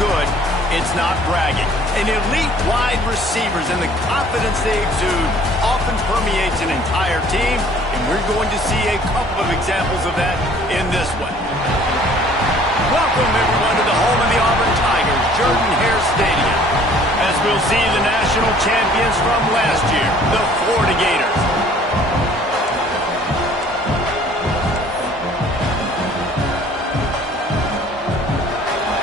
good, it's not bragging. And elite wide receivers and the confidence they exude often permeates an entire team, and we're going to see a couple of examples of that in this one. Welcome, everyone, to the home of the Auburn Tigers, Jordan-Hare Stadium, as we'll see the national champions from last year, the Florida Gators.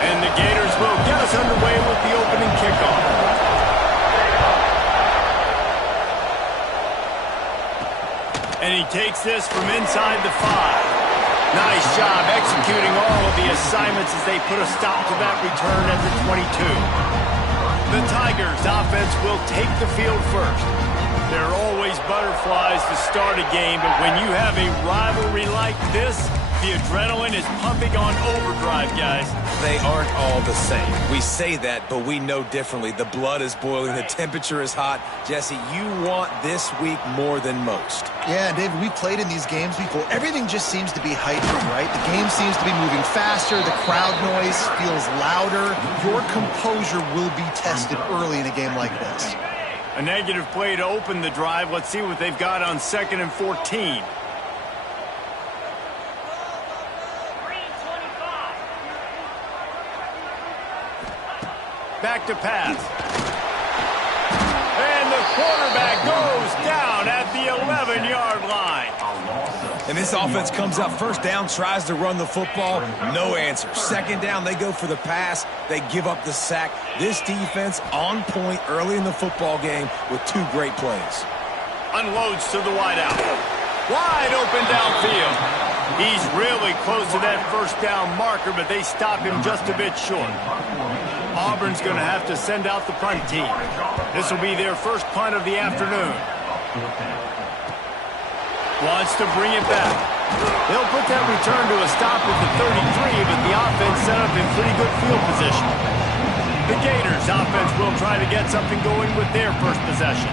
And the Gators will get us underway with the opening kickoff. And he takes this from inside the 5. Nice job executing all of the assignments as they put a stop to that return at the 22. The Tigers offense will take the field first. There are always butterflies to start a game, but when you have a rivalry like this, the adrenaline is pumping on overdrive, guys. They aren't all the same. We say that, but we know differently. The blood is boiling. The temperature is hot. Jesse, you want this week more than most. Yeah, David, we played in these games before. Everything just seems to be heightened, right? The game seems to be moving faster. The crowd noise feels louder. Your composure will be tested early in a game like this. A negative play to open the drive. Let's see what they've got on 2nd and 14. Back to pass. And the quarterback goes down at the 11-yard line. And this offense comes up first down, tries to run the football. No answer. 2nd down, they go for the pass. They give up the sack. This defense on point early in the football game with 2 great plays. Unloads to the wideout. Wide open downfield. He's really close to that first down marker, but they stop him just a bit short. Auburn's going to have to send out the punt team. This will be their first punt of the afternoon. Wants to bring it back. They'll put that return to a stop at the 33, but the offense set up in pretty good field position. The Gators offense will try to get something going with their first possession.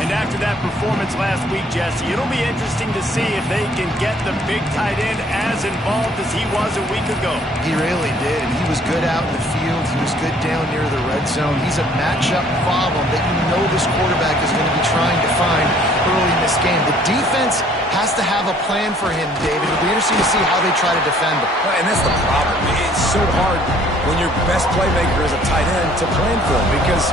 And after that performance last week, Jesse, it'll be interesting to see if they can get the big tight end as involved as he was a week ago. He really did, and he was good out in the field. He was good down near the red zone. He's a matchup problem that you know this quarterback is going to be trying to find early in this game. The defense has to have a plan for him, David. It'll be interesting to see how they try to defend him. Right, and that's the problem. It's so hard when your best playmaker is a tight end to plan for him, because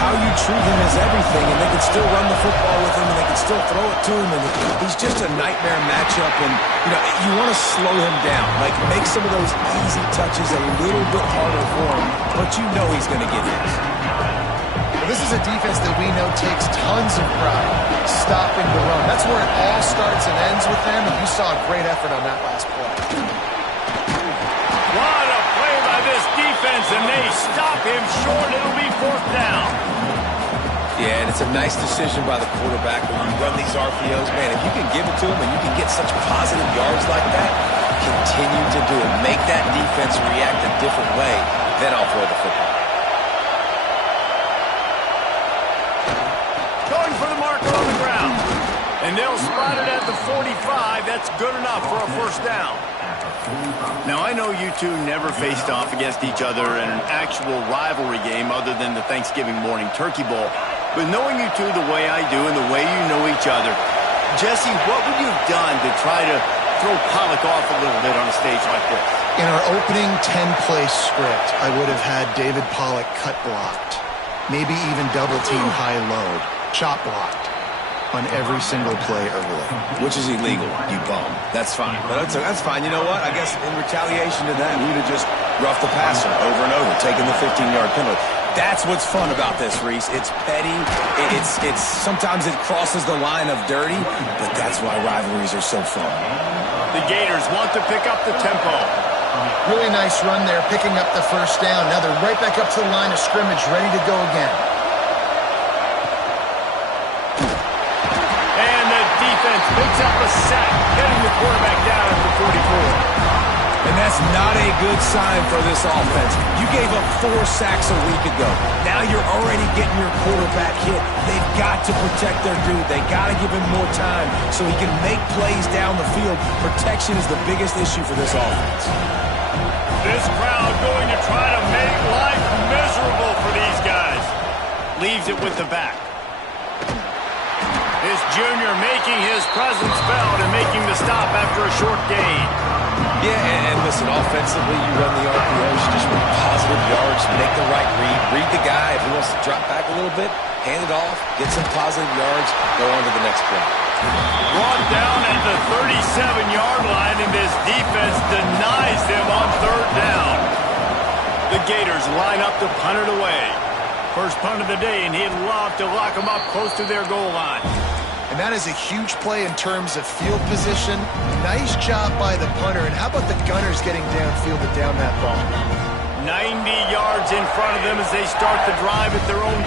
how you treat him is everything, and they can still run the football with him, and they can still throw it to him, and he's just a nightmare matchup. And you want to slow him down, like make some of those easy touches a little bit harder for him, but you know he's going to get his. This is a defense that we know takes tons of pride stopping the run. That's where it all starts and ends with them, and you saw a great effort on that last play. What a play by this defense, and they stop him short. It'll be 4th down. Yeah, and it's a nice decision by the quarterback when you run these RPOs. Man, if you can give it to him and you can get such positive yards like that, continue to do it. Make that defense react a different way, then I'll throw the football. Going for the marker on the ground. And they'll spot it at the 45. That's good enough for a 1st down. Now, I know you two never faced off against each other in an actual rivalry game other than the Thanksgiving morning turkey bowl. But knowing you two the way I do and the way you know each other, Jesse, what would you have done to try to throw Pollock off a little bit on a stage like this? In our opening 10-play script, I would have had David Pollock cut blocked, maybe even double-team high load, chop blocked on every single play early. Which is illegal, you bum. That's fine. But that's fine. You know what? I guess in retaliation to that, we would have just roughed the passer over and over, taking the 15-yard penalty. That's what's fun about this, Reese. It's petty. It's sometimes it crosses the line of dirty, but that's why rivalries are so fun. The Gators want to pick up the tempo. Really nice run there, picking up the 1st down. Now they're right back up to the line of scrimmage, ready to go again. And the defense picks up a sack, getting the quarterback down at the 44. And that's not a good sign for this offense. You gave up 4 sacks a week ago. Now you're already getting your quarterback hit. They've got to protect their dude. They got to give him more time so he can make plays down the field. Protection is the biggest issue for this offense. This crowd going to try to make life miserable for these guys. Leaves it with the back. This junior making his presence felt and making the stop after a short gain. Yeah, and listen, offensively, you run the RPOs, just run positive yards, make the right read the guy. If he wants to drop back a little bit, hand it off, get some positive yards, go on to the next play. Brought down at the 37-yard line, and this defense denies them on third down. The Gators line up to punt it away. First punt of the day, and he'd love to lock them up close to their goal line. And that is a huge play in terms of field position. Nice job by the punter. And how about the Gunners getting downfield to down that ball? 90 yards in front of them as they start the drive at their own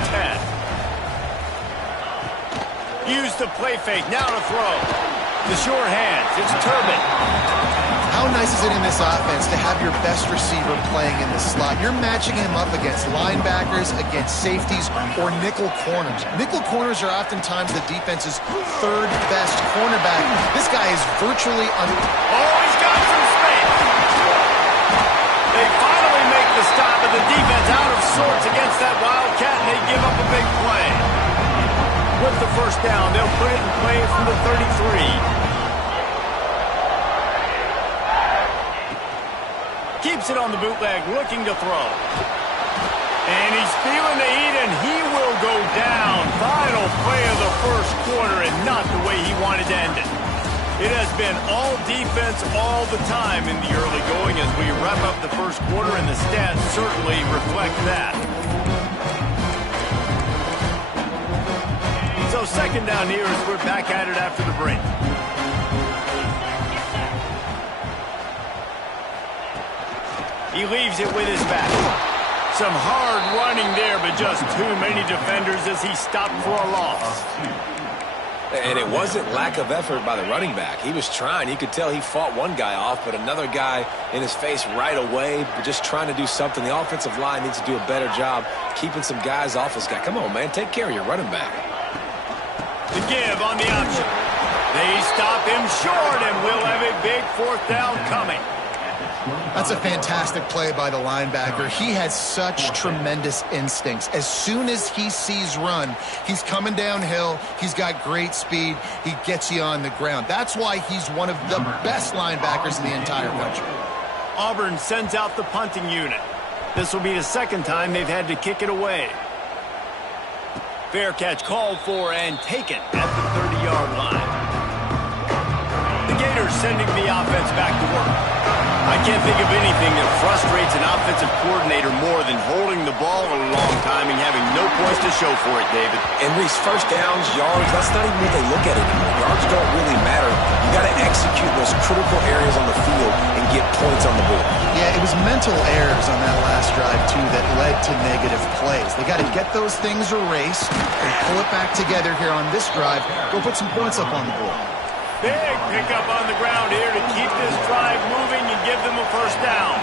10. Use the play fake. Now to throw. The short hands. It's Turbin. How nice is it in this offense to have your best receiver playing in the slot? You're matching him up against linebackers, against safeties, or nickel corners. Nickel corners are oftentimes the defense's third best cornerback. This guy is virtually Oh, he's got some space. They finally make the stop, but the defense out of sorts against that Wildcat, and they give up a big play. With the first down, they'll put it in play from the 33. Keeps it on the bootleg, looking to throw. And he's feeling the heat, and he will go down. Final play of the first quarter, and not the way he wanted to end it. It has been all defense all the time in the early going as we wrap up the first quarter, and the stats certainly reflect that. So second down here as we're back at it after the break. He leaves it with his back. Some hard running there, but just too many defenders as he stopped for a loss. And it wasn't lack of effort by the running back. He was trying. You could tell he fought one guy off, but another guy in his face right away, just trying to do something. The offensive line needs to do a better job keeping some guys off his guy. Come on, man. Take care of your running back. The give on the option. They stop him short, and we'll have a big fourth down coming. That's a fantastic play by the linebacker. He has such tremendous instincts. As soon as he sees run, he's coming downhill. He's got great speed. He gets you on the ground. That's why he's one of the best linebackers in the entire country. Auburn sends out the punting unit. This will be the second time they've had to kick it away. Fair catch called for and taken at the 30-yard line. The Gators sending the offense back to work. I can't think of anything that frustrates an offensive coordinator more than holding the ball a long time and having no points to show for it, David. And Reese, first downs, yards, that's not even what they look at anymore. Yards don't really matter. You got to execute those critical areas on the field and get points on the board. Yeah, it was mental errors on that last drive, too, that led to negative plays. They got to get those things erased and pull it back together here on this drive. Go put some points up on the board. Big pickup on the ground here to keep this drive moving and give them a first down.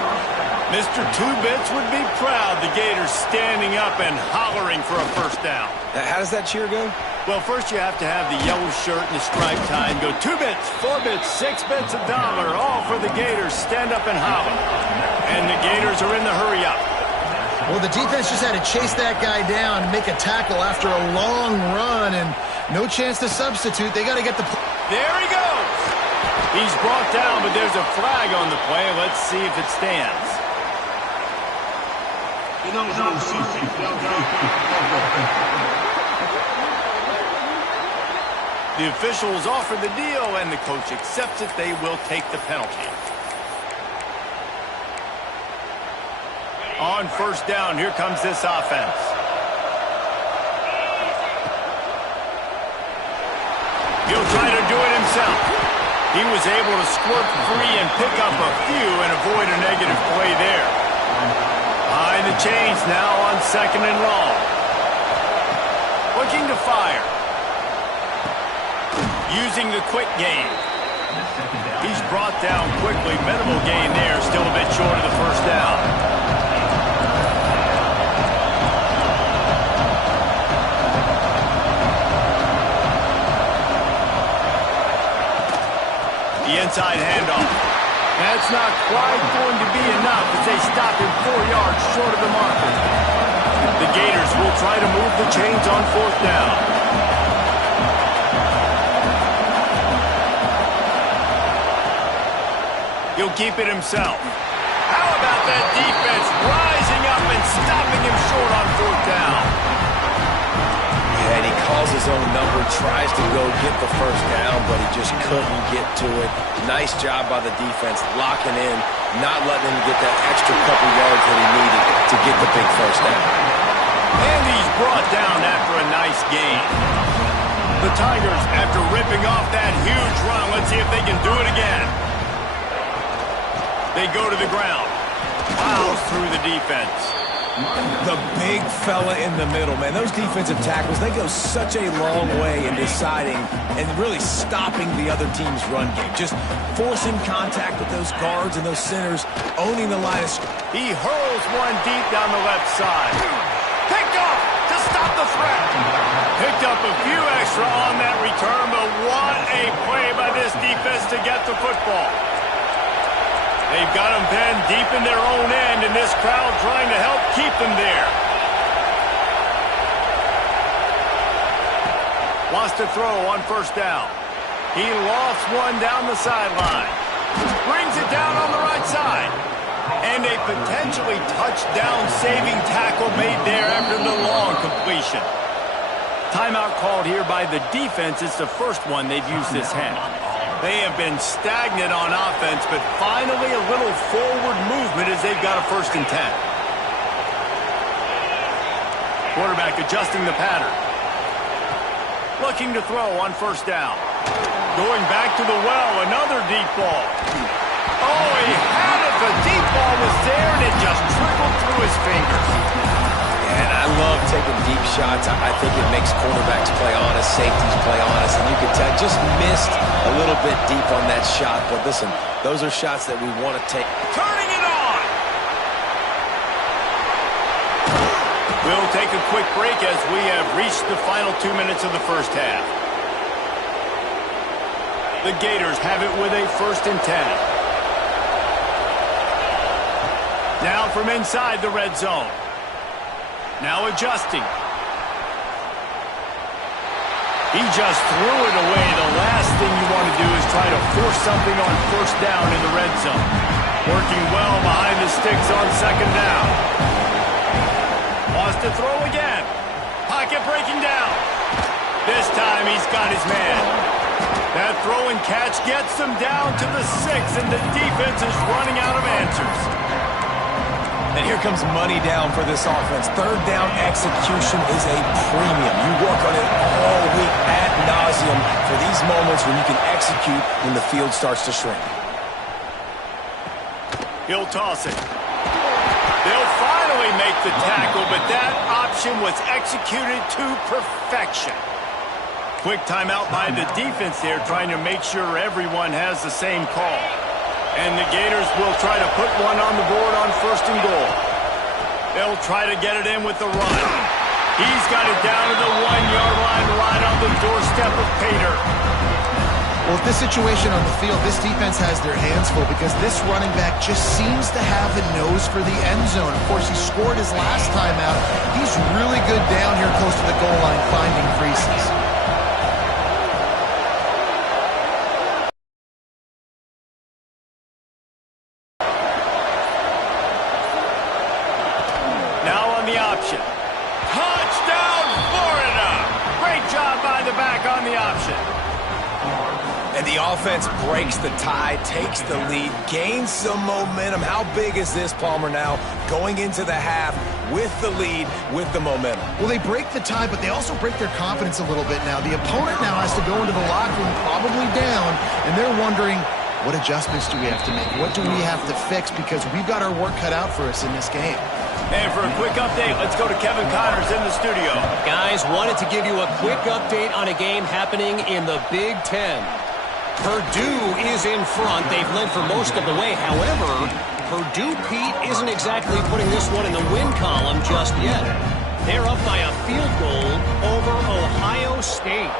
Mr. Two-Bits would be proud. The Gators standing up and hollering for a first down. How does that cheer go? Well, first you have to have the yellow shirt and the striped tie and go 2 bits, 4 bits, 6 bits, $1, all for the Gators. Stand up and holler. And the Gators are in the hurry up. Well, the defense just had to chase that guy down and make a tackle after a long run, and no chance to substitute. They got to get the... There he goes. He's brought down, but there's a flag on the play. Let's see if it stands. The officials offer the deal, and the coach accepts it. They will take the penalty. On first down, here comes this offense. He'll try to do it himself. He was able to squirt free and pick up a few and avoid a negative play there. Behind the chains now on second and long. Looking to fire. Using the quick game. He's brought down quickly. Minimal gain there. Still a bit short of the first down. The inside handoff. That's that's not quite going to be enough as they stop him 4 yards short of the marker. The Gators will try to move the chains on 4th down. He'll keep it himself. How about that defense rising up and stopping him short on 4th down? Yeah, and he calls his own number, tries to go get the first down, but he just couldn't get to it. Nice job by the defense, locking in, not letting him get that extra couple yards that he needed to get the big first down. And he's brought down after a nice gain. The Tigers, after ripping off that huge run, let's see if they can do it again. They go to the ground. Plows through the defense. The big fella in the middle, man. Those defensive tackles, they go such a long way in deciding and really stopping the other team's run game. Just forcing contact with those guards and those centers, owning the line of scrimmage. He hurls one deep down the left side. Picked off to stop the threat. Picked up a few extra on that return, but what a play by this defense to get the football. They've got them pinned deep in their own end, and this crowd trying to help keep them there. Wants to throw on 1st down. He lofts one down the sideline. Brings it down on the right side. And a potentially touchdown-saving tackle made there after the long completion. Timeout called here by the defense. It's the first one they've used this half. They have been stagnant on offense, but finally a little forward movement as they've got a 1st and 10. Quarterback adjusting the pattern. Looking to throw on 1st down. Going back to the well, another deep ball. Oh, he had it. The deep ball was there, and it just trickled through his fingers. And I love taking deep shots. I think it makes quarterbacks play honest, safeties play honest, and you can tell just missed a little bit deep on that shot. But listen, those are shots that we want to take. Turning it on! We'll take a quick break as we have reached the final 2 minutes of the first half. The Gators have it with a 1st and 10. Now from inside the red zone. Now adjusting. He just threw it away. The last thing you want to do is try to force something on 1st down in the red zone. Working well behind the sticks on 2nd down. Wants to throw again. Pocket breaking down. This time he's got his man. That throw and catch gets him down to the 6, and the defense is running out of answers. And here comes money down for this offense. 3rd down execution is a premium. You work on it all week ad nauseum for these moments when you can execute when the field starts to shrink. He'll toss it. They'll finally make the tackle, but that option was executed to perfection. Quick timeout by the defense there, trying to make sure everyone has the same call. And the Gators will try to put one on the board on 1st and goal. They'll try to get it in with the run. He's got it down to the 1-yard line right on the doorstep of Pater. Well, with this situation on the field, this defense has their hands full because this running back just seems to have a nose for the end zone. Of course, he scored his last time out. He's really good down here close to the goal line finding creases. Touchdown, Florida! Great job by the back on the option. And the offense breaks the tie, takes the lead, gains some momentum. How big is this, Palmer, now? Going into the half with the lead, with the momentum. Well, they break the tie, but they also break their confidence a little bit now. The opponent now has to go into the locker room probably down, and they're wondering, what adjustments do we have to make? What do we have to fix? Because we've got our work cut out for us in this game. And for a quick update, let's go to Kevin Connors in the studio. Guys, wanted to give you a quick update on a game happening in the Big Ten. Purdue is in front. They've led for most of the way. However, Purdue, Pete, isn't exactly putting this one in the win column just yet. They're up by a field goal over Ohio State.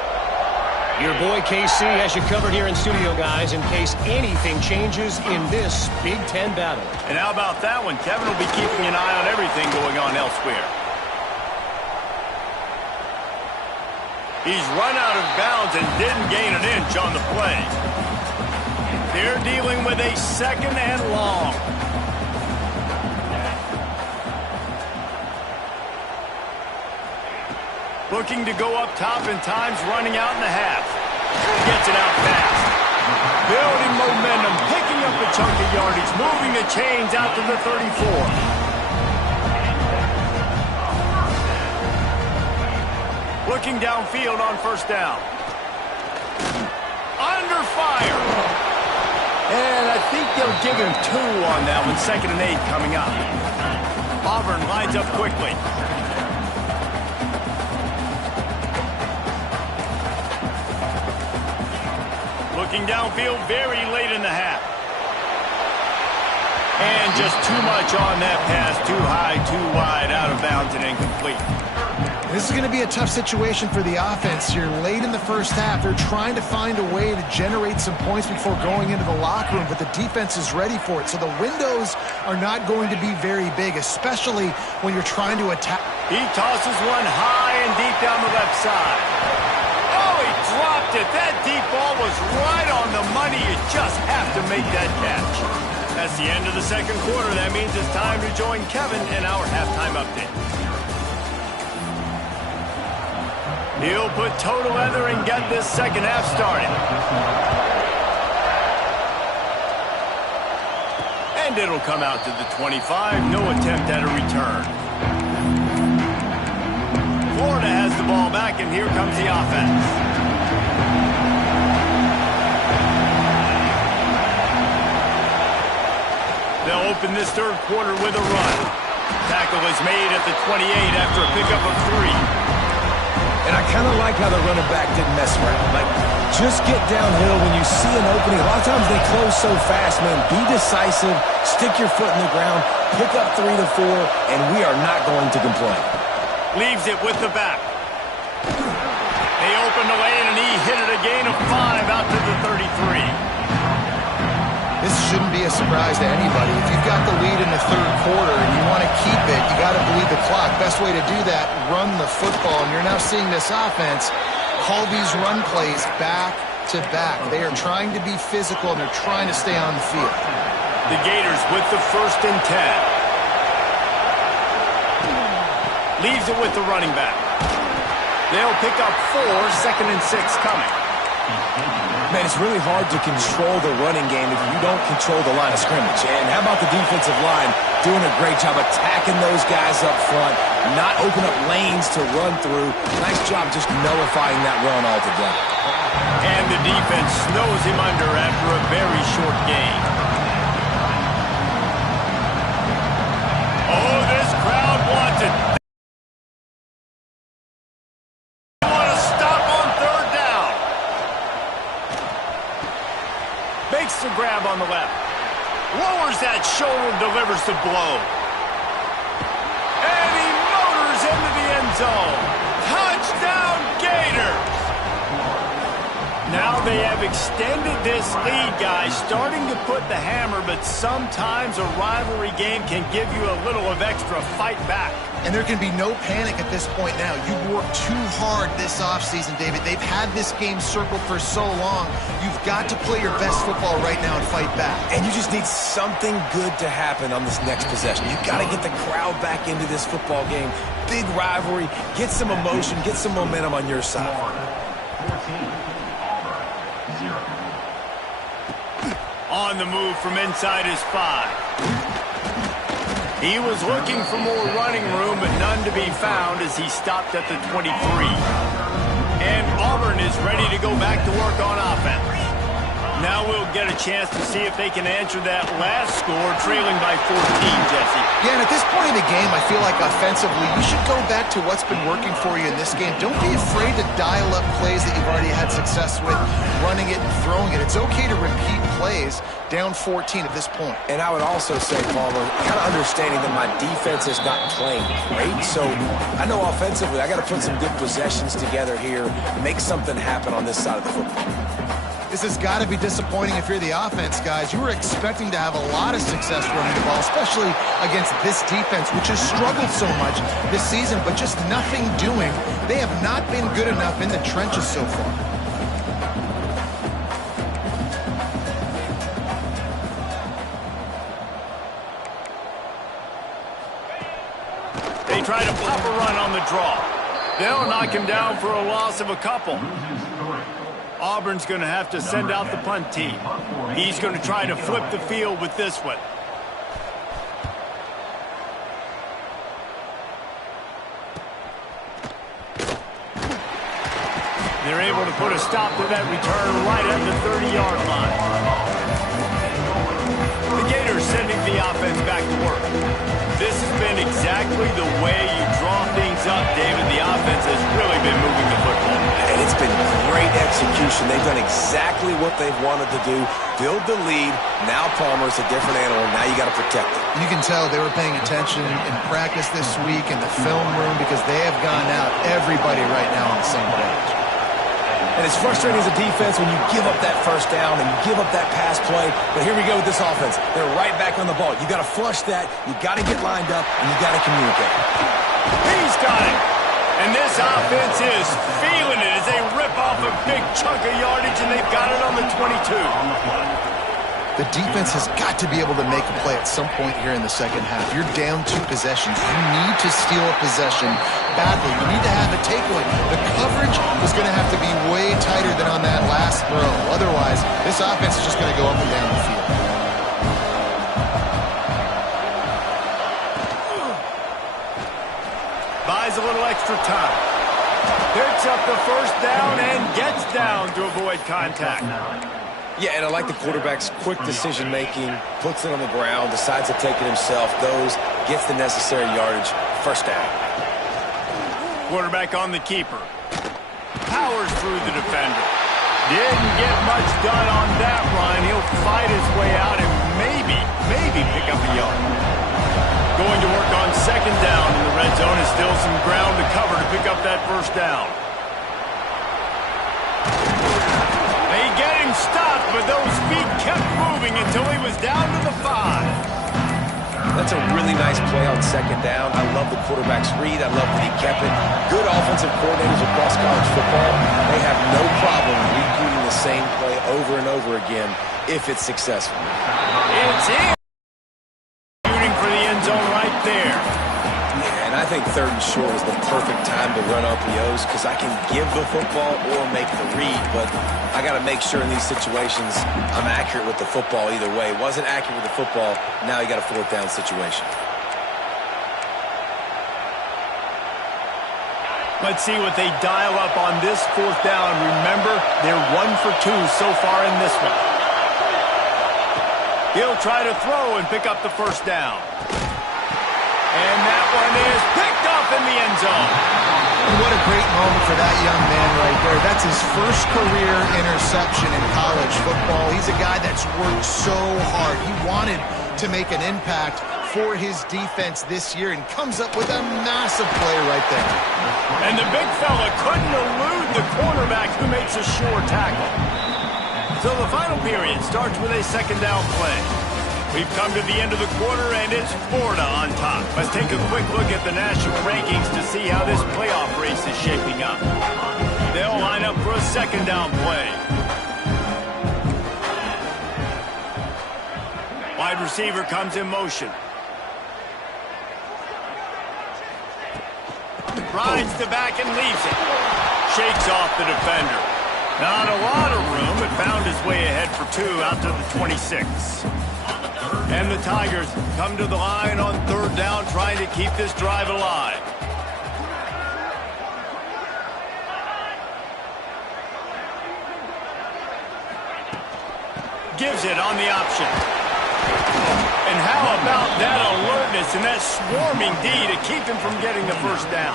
Your boy KC has you covered here in studio, guys, in case anything changes in this Big Ten battle. And how about that one? Kevin will be keeping an eye on everything going on elsewhere. He's run out of bounds and didn't gain an inch on the play. They're dealing with a 2nd and long. Looking to go up top, and time's running out in the half. Gets it out fast. Building momentum, picking up a chunk of yardage, moving the chains out to the 34. Looking downfield on 1st down. Under fire. And I think they'll give him 2 on that one. 2nd and 8 coming up. Auburn lines up quickly. Looking downfield very late in the half. And just too much on that pass. Too high, too wide, out of bounds, and incomplete. This is going to be a tough situation for the offense here. Late in the 1st half, they're trying to find a way to generate some points before going into the locker room, but the defense is ready for it. So the windows are not going to be very big, especially when you're trying to attack. He tosses one high and deep down the left side. Oh, he dropped it. That deep ball was right on the money. You just have to make that catch. That's the end of the 2nd quarter. That means it's time to join Kevin in our halftime update. He'll put toe to leather and get this 2nd half started. And it'll come out to the 25. No attempt at a return. Florida has the ball back, and here comes the offense. They'll open this 3rd quarter with a run. Tackle is made at the 28 after a pickup of 3. And I kind of like how the running back didn't mess around. Like, just get downhill when you see an opening. A lot of times they close so fast, man. Be decisive, stick your foot in the ground, pick up 3 to 4, and we are not going to complain. Leaves it with the back. They open the lane, and he hit it a gain of 5 out to the 33. This shouldn't be a surprise to anybody. If you've got the lead in the 3rd quarter and you want to keep it, you got to bleed the clock. Best way to do that, run the football. And you're now seeing this offense call these run plays back to back. They are trying to be physical, and they're trying to stay on the field. The Gators with the 1st and 10. Leaves it with the running back. They'll pick up 4, 2nd and 6 coming. Man, it's really hard to control the running game if you don't control the line of scrimmage. And how about the defensive line doing a great job attacking those guys up front, not open up lanes to run through. Nice job just nullifying that run altogether. And the defense snows him under after a very short gain. Oh, this crowd wants it. Makes the grab on the left. Lowers that shoulder, delivers the blow. And he motors into the end zone. Touchdown, Gators! Now they have extended this lead, guys, starting to put the hammer, but sometimes a rivalry game can give you a little of extra fight back. And there can be no panic at this point now. You worked too hard this offseason, David. They've had this game circled for so long. You've got to play your best football right now and fight back. And you just need something good to happen on this next possession. You've got to get the crowd back into this football game. Big rivalry. Get some emotion. Get some momentum on your side. On the move from inside his 5. He was looking for more running room, but none to be found as he stopped at the 23. And Auburn is ready to go back to work on offense. Now we'll get a chance to see if they can answer that last score, trailing by 14, Jesse. Yeah, and at this point in the game, I feel like offensively, you should go back to what's been working for you in this game. Don't be afraid to dial up plays that you've already had success with, running it and throwing it. It's okay to repeat plays down 14 at this point. And I would also say, Palmer, kind of understanding that my defense is not playing great. So I know offensively, I got to put some good possessions together here, make something happen on this side of the football. This has got to be disappointing if you're the offense, guys. You were expecting to have a lot of success running the ball, especially against this defense, which has struggled so much this season, but just nothing doing. They have not been good enough in the trenches so far. They try to pop a run on the draw. They'll knock him down for a loss of a couple. Auburn's going to have to send out the punt team. He's going to try to flip the field with this one. They're able to put a stop to that return right at the 30-yard line. The Gators sending the offense back to work. This has been exactly the way you draw things up, David. The offense has really been moving the football. And it's been great execution. They've done exactly what they've wanted to do. Build the lead. Now Palmer's a different animal. Now you got to protect it. You can tell they were paying attention in practice this week in the film room because they have gone out everybody right now on the same page. And it's frustrating as a defense when you give up that first down and you give up that pass play. But here we go with this offense. They're right back on the ball. You got to flush that. You got to get lined up, and you got to communicate. He's got it. And this offense is feeling it as they rip off a big chunk of yardage, and they've got it on the 22. The defense has got to be able to make a play at some point here in the second half. You're down 2 possessions. You need to steal a possession badly. You need to have a takeaway. The coverage is going to have to be way tighter than on that last throw. Otherwise, this offense is just going to go up and down the field. Buys a little extra time. Picks up the first down and gets down to avoid contact. Yeah, and I like the quarterback's quick decision-making, puts it on the ground, decides to take it himself, goes, gets the necessary yardage, first down. Quarterback on the keeper. Powers through the defender. Didn't get much done on that run. He'll fight his way out and maybe pick up a yard. Going to work on second down in the red zone. Is still some ground to cover to pick up that first down. They get him stopped, but those feet kept moving until he was down to the 5. That's a really nice play on second down. I love the quarterback's read. I love that he kept it. Good offensive coordinators across college football. They have no problem repeating the same play over and over again if it's successful. It's in. Shooting for the end zone right there. Yeah, and I think third and short is the perfect time to run RPOs because I can give the football or make the read, but I got to make sure in these situations I'm accurate with the football either way. Wasn't accurate with the football, now you got a fourth down situation. Let's see what they dial up on this fourth down. Remember, they're 1 for 2 so far in this one. He'll try to throw and pick up the first down. And that one is picked off in the end zone. What a great moment for that young man right there. That's his first career interception in college football. He's a guy that's worked so hard. He wanted to make an impact for his defense this year and comes up with a massive play right there. And the big fella couldn't elude the cornerback who makes a sure tackle. So the final period starts with a second down play. We've come to the end of the quarter, and it's Florida on top. Let's take a quick look at the national rankings to see how this playoff race is shaping up. They'll line up for a second down play. Wide receiver comes in motion. Rides the back and leaves it. Shakes off the defender. Not a lot of room, but found his way ahead for 2 out to the 26. And the Tigers come to the line on third down, trying to keep this drive alive. Gives it on the option. And how about that alertness and that swarming D to keep him from getting the first down?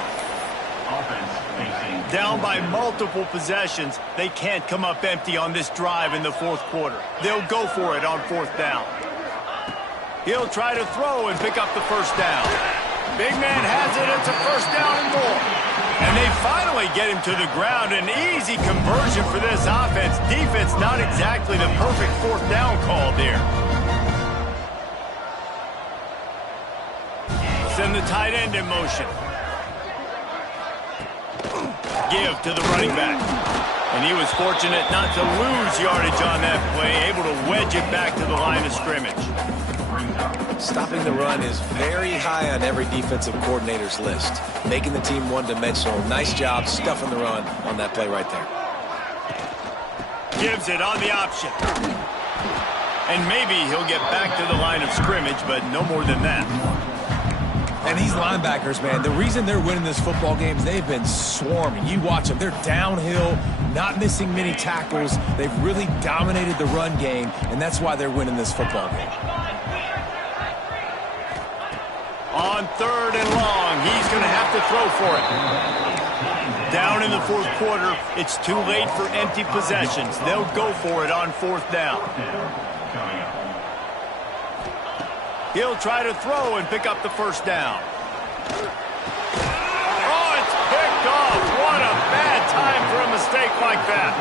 Down by multiple possessions, they can't come up empty on this drive in the fourth quarter. They'll go for it on fourth down. He'll try to throw and pick up the first down. Big man has it. It's a first down and more. And they finally get him to the ground. An easy conversion for this offense. Defense not exactly the perfect fourth down call there. Send the tight end in motion. Give to the running back. And he was fortunate not to lose yardage on that play, able to wedge it back to the line of scrimmage. Stopping the run is very high on every defensive coordinator's list. Making the team one-dimensional. Nice job stuffing the run on that play right there. Gives it on the option. And maybe he'll get back to the line of scrimmage, but no more than that. And these linebackers, man, the reason they're winning this football game is they've been swarming. You watch them. They're downhill, not missing many tackles. They've really dominated the run game, and that's why they're winning this football game. On third and long, he's going to have to throw for it. Down in the fourth quarter, it's too late for empty possessions. They'll go for it on fourth down. He'll try to throw and pick up the first down. Oh, it's picked off. What a bad time for a mistake like that.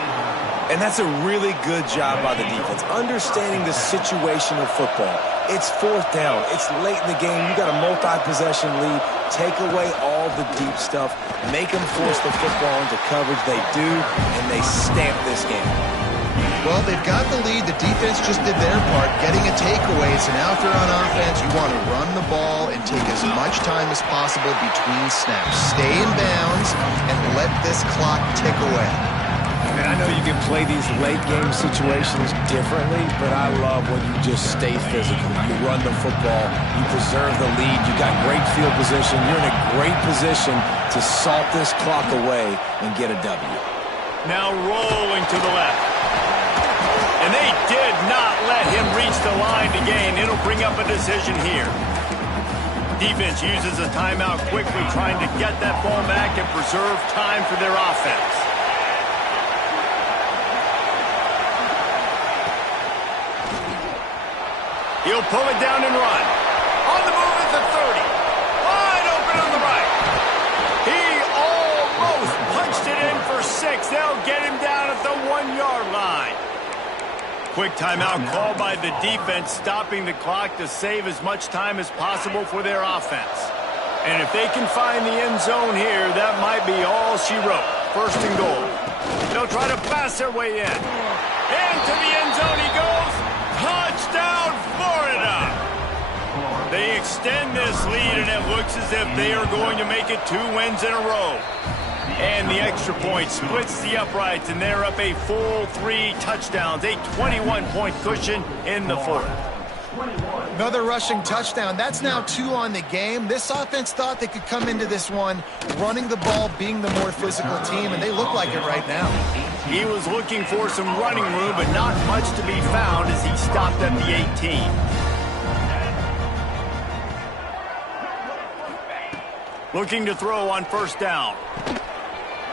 And that's a really good job by the defense, understanding the situation of football. It's fourth down. It's late in the game. You got a multi-possession lead. Take away all the deep stuff. Make them force the football into coverage. They do, and they stamp this game. Well, they've got the lead. The defense just did their part, getting a takeaway. So now if you're on offense, you want to run the ball and take as much time as possible between snaps. Stay in bounds and let this clock tick away. And I know you can play these late game situations differently, but I love when you just stay physical. You run the football, you preserve the lead, you got great field position, you're in a great position to salt this clock away and get a W. Now rolling to the left. And they did not let him reach the line to gain. It'll bring up a decision here. Defense uses a timeout quickly, trying to get that ball back and preserve time for their offense. He'll pull it down and run. On the move at the 30. Wide open on the right. He almost punched it in for 6. They'll get him down at the 1-yard line. Quick timeout called by the defense, stopping the clock to save as much time as possible for their offense. And if they can find the end zone here, that might be all she wrote. First and goal. They'll try to pass their way in. Into the end zone he goes. Touchdown, Florida! They extend this lead, and it looks as if they are going to make it 2 wins in a row. And the extra point splits the uprights, and they're up a full 3 touchdowns, a 21-point cushion in the fourth. Another rushing touchdown. That's now 2 on the game. This offense thought they could come into this one running the ball, being the more physical team, and they look like it right now. He was looking for some running room, but not much to be found as he stopped at the 18. Looking to throw on first down.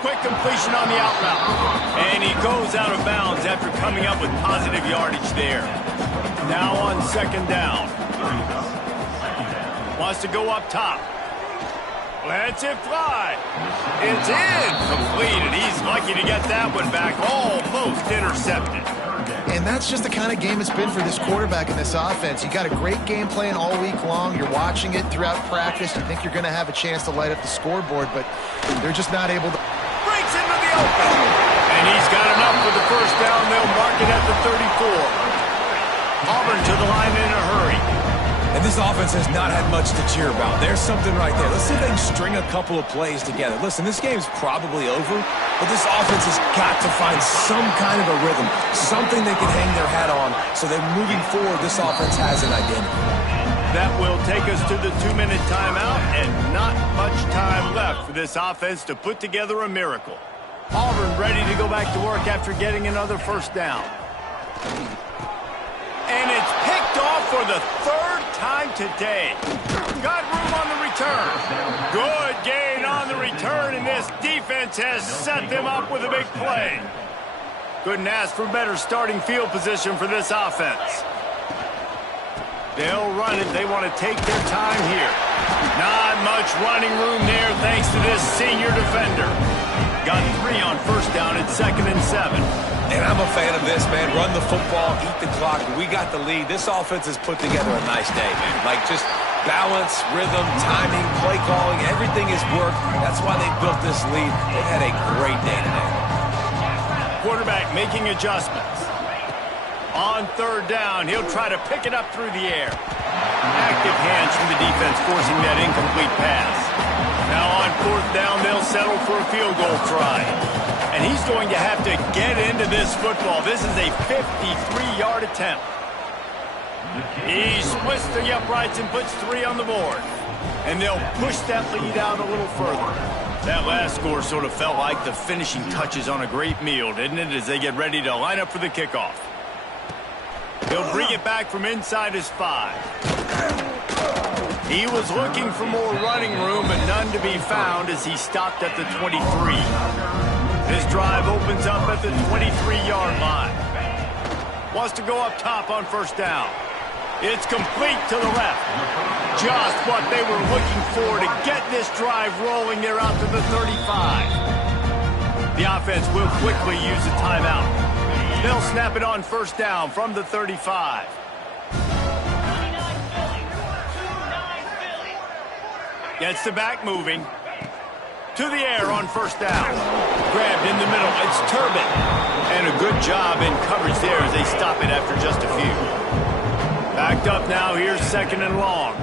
Quick completion on the out route. And he goes out of bounds after coming up with positive yardage there. Now on second down. Wants to go up top. Lets it fly. It's incomplete, and he's lucky to get that one back. Almost intercepted. And that's just the kind of game it's been for this quarterback in this offense. You got a great game plan all week long. You're watching it throughout practice. You think you're going to have a chance to light up the scoreboard, but they're just not able to. Breaks into the open. And he's got enough for the first down. They'll mark it at the 34. Auburn to the line in a hurry. And this offense has not had much to cheer about. There's something right there. Let's see if they can string a couple of plays together. Listen, this game's probably over, but this offense has got to find some kind of a rhythm, something they can hang their hat on, so that moving forward, this offense has an identity. That will take us to the 2-minute timeout, and not much time left for this offense to put together a miracle. Auburn ready to go back to work after getting another first down. for the third time today. Got room on the return. Good gain on the return, and this defense has set them up with a big play. Couldn't ask for better starting field position for this offense. They'll run it. They want to take their time here. Not much running room there thanks to this senior defender. Got 3 on first down at 2nd and 7. And I'm a fan of this, man. Run the football, eat the clock. We got the lead. This offense has put together a nice day, man. Like just balance, rhythm, timing, play calling, everything has worked. That's why they built this lead. They've had a great day today. Quarterback making adjustments. On 3rd down, he'll try to pick it up through the air. Active hands from the defense forcing that incomplete pass. Now on 4th down, they'll settle for a field goal try. And he's going to have to get into this football. This is a 53-yard attempt. He splits the uprights and puts 3 on the board. And they'll push that lead out a little further. That last score sort of felt like the finishing touches on a great meal, didn't it, as they get ready to line up for the kickoff. He'll bring it back from inside his 5. He was looking for more running room, but none to be found as he stopped at the 23. This drive opens up at the 23-yard line. Wants to go up top on 1st down. It's complete to the left. Just what they were looking for to get this drive rolling. They're out to the 35. The offense will quickly use a timeout. They'll snap it on 1st down from the 35. Gets the back moving. To the air on 1st down. Grabbed in the middle. It's Turbin. And a good job in coverage there as they stop it after just a few. Backed up now. Here's 2nd and long.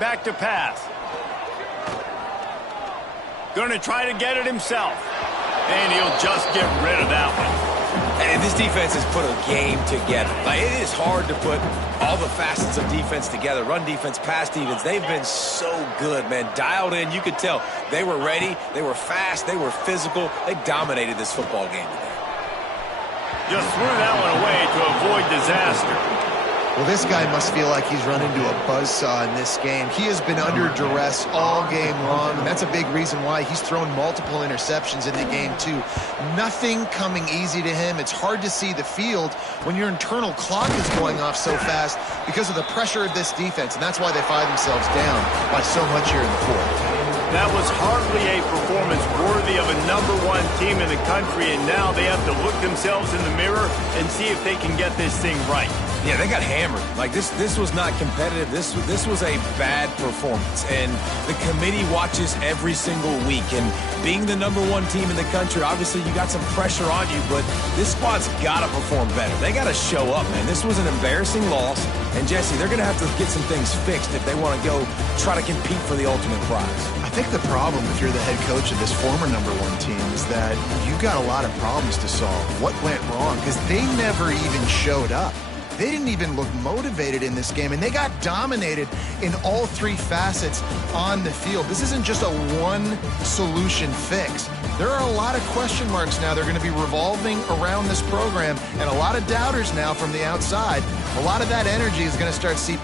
Back to pass. Going to try to get it himself. And he'll just get rid of that one. And this defense has put a game together. Like, it is hard to put all the facets of defense together. Run defense, pass defense. They've been so good, man. Dialed in. You could tell they were ready. They were fast. They were physical. They dominated this football game today. Just threw that one away to avoid disaster. Well, this guy must feel like he's run into a buzzsaw in this game. He has been under duress all game long, and that's a big reason why he's thrown multiple interceptions in the game, too. Nothing coming easy to him. It's hard to see the field when your internal clock is going off so fast because of the pressure of this defense, and that's why they find themselves down by so much here in the 4th. That was hardly a performance worthy of a #1 team in the country, and now they have to look themselves in the mirror and see if they can get this thing right. Yeah, they got hammered. Like, this was not competitive. This was a bad performance. And the committee watches every single week. And being the #1 team in the country, obviously you got some pressure on you, but this squad's got to perform better. They got to show up, man. This was an embarrassing loss. And, Jesse, they're going to have to get some things fixed if they want to go try to compete for the ultimate prize. I think the problem, if you're the head coach of this former #1 team, is that you got a lot of problems to solve. What went wrong? Because they never even showed up. They didn't even look motivated in this game, and they got dominated in all 3 facets on the field. This isn't just a one-solution fix. There are a lot of question marks now. They're going to be revolving around this program, and a lot of doubters now from the outside. A lot of that energy is going to start seeping